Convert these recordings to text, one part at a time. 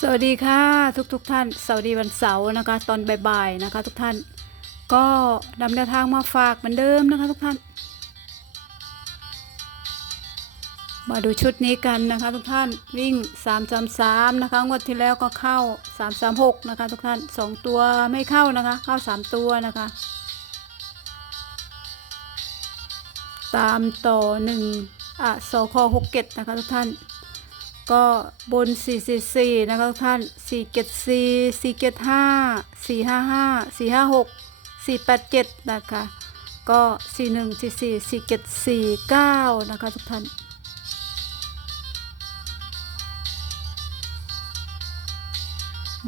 สวัสดีค่ะทุกทุกๆท่าน สวัสดีวันเสาร์นะคะ ตอนบ่ายๆนะคะ ทุกท่านก็นำแนวทางมาฝากเหมือนเดิมนะคะ ทุกท่าน มาดูชุดนี้กันนะคะ ทุกท่านวิ่ง 3 3 3นะคะงวดที่แล้วก็เข้า 3 3 6นะคะ ทุกท่าน 2 ตัวไม่เข้านะคะ เข้า 3 ตัวนะคะ ตามต่อ1อะสคหกเกตนะคะ ทุกท่าน ก็บน 444 นะคะทุกท่าน 474 475 455 456 487 นะคะ ก็ 4144 4749 นะคะทุกท่าน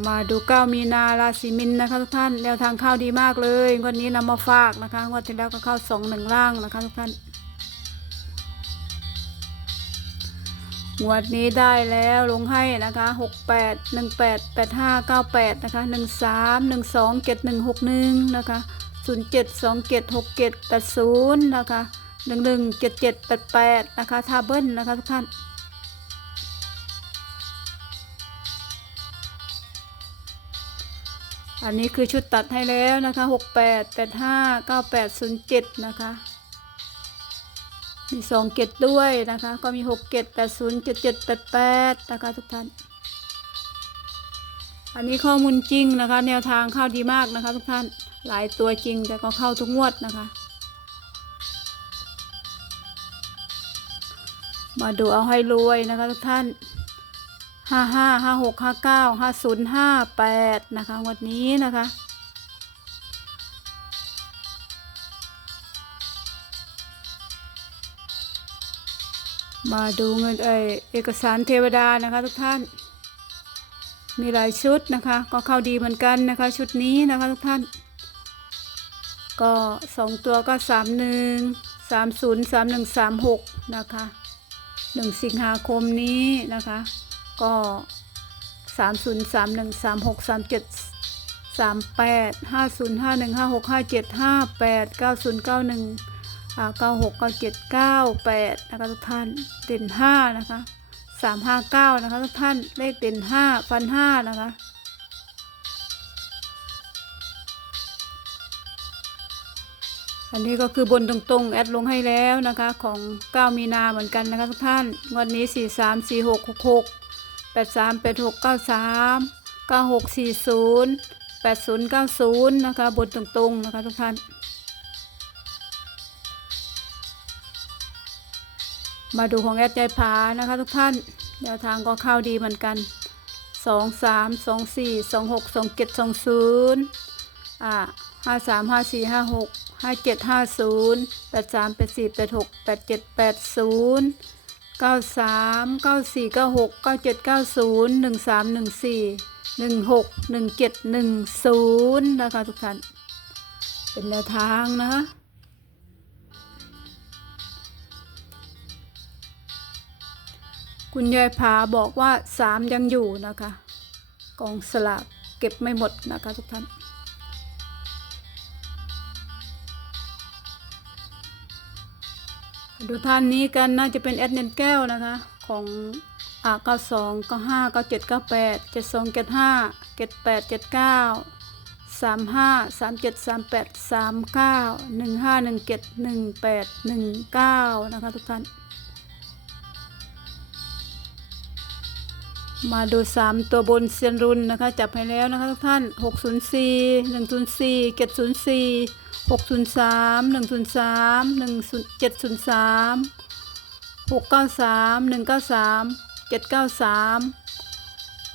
มาดู9มีนาราศีมินนะคะทุกท่านแนวทางเข้าดีมากเลยวันนี้นำมาฝากนะคะงวดที่แล้วก็เข้า2 1ล่างนะคะทุกท่าน งวดนี้ได้แล้วลงให้นะคะ 68 18 85 98 นะคะ 13 12 7161 นะคะ 07 27 67 80 นะคะ 11 77 88 นะคะ ทาเบิลนะคะทุกท่านอันนี้คือชุดตัดให้แล้วนะคะ 68 85 98 07 นะคะ มีสองเกตด้วยนะคะ ก็มีหกเกตแปดศูนย์เจ็ดเจ็ดแปดแปดนะคะทุกท่าน อันนี้ข้อมูลจริงนะคะ แนวทางเข้าดีมากนะคะ ทุกท่าน หลายตัวจริงแต่ก็เข้าทุกงวดนะคะ มาดูเอาให้รวยนะคะทุกท่านห้าห้าห้าหกห้าเก้าห้าศูนย์ห้าแปดนะคะงวดนี้นะคะ มาดูเงินเอเอกสารเทวดานะคะทุกท่าน มีหลายชุดนะคะ ก็เข้าดีเหมือนกันนะคะ ชุดนี้นะคะทุกท่าน ก็สองตัวก็สามหนึ่งสามศูนย์สามหนึ่งสามหกนะคะหนึ่งสิงหาคมนี้นะคะ ก็สามศูนย์สามหนึ่งสามหกสามเจ็ดสามแปดห้าศูนย์ห้าหนึ่งห้าหกห้าเจ็ดห้าแปดเก้าศูนย์เก้าหนึ่ง เก้าหกเก้าเจ็ดเก้าแปดนะคะทุกท่านเด่นห้านะคะสามห้าเก้านะคะทุกท่านเลขเด่นห้าฟันห้านะคะอันนี้ก็คือบนตรงๆ แอดลงให้แล้วนะคะของ 9 มีนาเหมือนกันนะคะทุกท่านงวันนี้ 4 3 4 6 6 6 8 3 8 6 9 3 9 6 4 0 8 0 9 0 นะคะบนตรงๆ นะคะทุกท่าน มาดูของแอดใจผานะคะ ทุกท่านแนวทางก็เข้าดีเหมือนกัน 2 3 2 4 2 6 2 7 2 0อ่า5 3 5 4 5 6 5 7 5 0 8 3 8 4 8 6 8 7 8 0 9 3 9 4 9 6 9 7 9 0 1 3 1 4 1 6 1 7 1 0 นะคะทุกท่าน เป็นแนวทางนะคะ คุณยายผาบอกว่าสามยังอยู่นะคะ กองสลากเก็บไม่หมดนะคะทุกท่านดูท่านนี้กันน่าจะเป็นแอดเนนแก้วนะคะ ของอ่าเก้าสองเก้าห้าเก้าเจ็ดเก้าแปดเจ็ดสองเจ็ดห้าเจ็ดแปดเจ็ดเก้าสามห้าสามเจ็ดสามแปดสามเก้าหนึ่งห้าหนึ่งเจ็ดหนึ่งแปดหนึ่งเก้านะคะทุกท่าน มาดูสามตัวบนเซียนรุนนะคะ จับให้แล้วนะคะทุกท่านหกศูนย์สี่หนึ่งศูนย์สี่เจ็ดศูนย์สี่หกศูนย์สามหนึ่งศูนย์สามหนึ่งศูนย์เจ็ดศูนย์สามหกเก้าสามหนึ่งเก้าสามเจ็ดเก้าสาม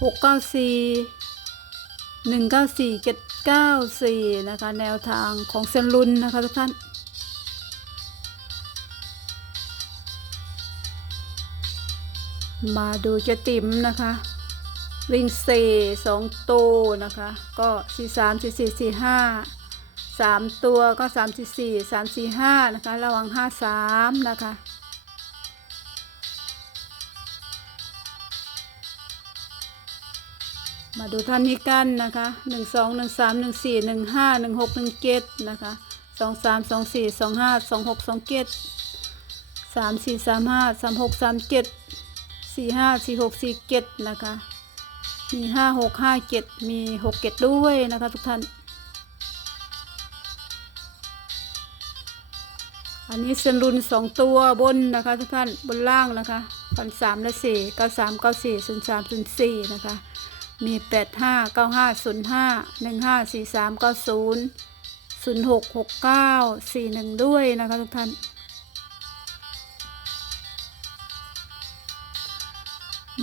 หกเก้าสี่หนึ่งเก้าสี่เจ็ดเก้าสี่นะคะ แนวทางของเซียนรุนนะคะทุกท่าน มาดูเจะติ๋มนะคะ วิ่งเซสองตัวนะคะ ก็สี่สามสี่สี่สี่ห้าสามตัวก็สามสี่สี่สามสี่ห้านะคะ ระวังห้าสามนะคะ มาดูท่านนี้กันนะคะหนึ่งสองหนึ่งสามหนึ่งสี่หนึ่งห้าหนึ่งหกหนึ่งเจ็ดนะคะสองสามสองสี่สองห้าสองหกสองเจ็ดสามสี่สามห้าสามหกสามเจ็ด สี่ห้าสี่หกสี่เจ็ดนะคะ มีห้าหกห้าเจ็ดมีหกเจ็ดด้วยนะคะทุกท่าน อันนี้เซนรุนสองตัวบนนะคะทุกท่านบนล่างนะคะพันสามและสี่เก้าสามเก้าสี่ศูนย์สามศูนย์สี่นะคะ มีแปดห้าเก้าห้าศูนย์ห้าหนึ่งห้าสี่สามเก้าศูนย์ศูนย์หกหกเก้าสี่หนึ่งด้วยนะคะทุกท่าน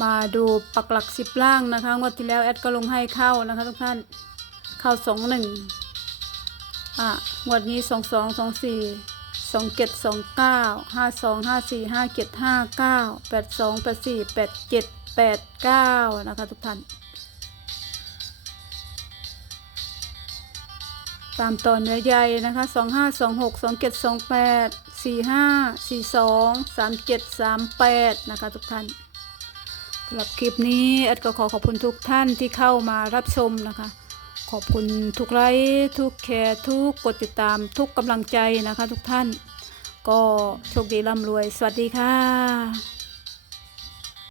มาดูปักหลักสิบล่างนะคะงวดที่แล้วแอดก็ลงให้เข้านะคะทุกท่านเข้าสองหนึ่งอะงวดนี้สองสองสองสี่สองเจ็ดสองเก้าห้าสองห้าสี่ห้าเจ็ดห้าเก้าแปดสองแปดสี่แปดเจ็ดแปดเก้านะคะทุกท่านตามต่อเนื้อใยนะคะสองห้าสองหกสองเจ็ดสองแปดสี่ห้าสี่สองสามเจ็ดสามแปดนะคะทุกท่าน สำหรับคลิปนี้แอดก็ขอขอบคุณทุกท่านที่เข้ามารับชมนะคะ ขอบคุณทุกไลค์ทุกแชร์ทุกกดติดตามทุกกำลังใจนะคะ ทุกท่าน ก็โชคดีร่ำรวย สวัสดีค่ะ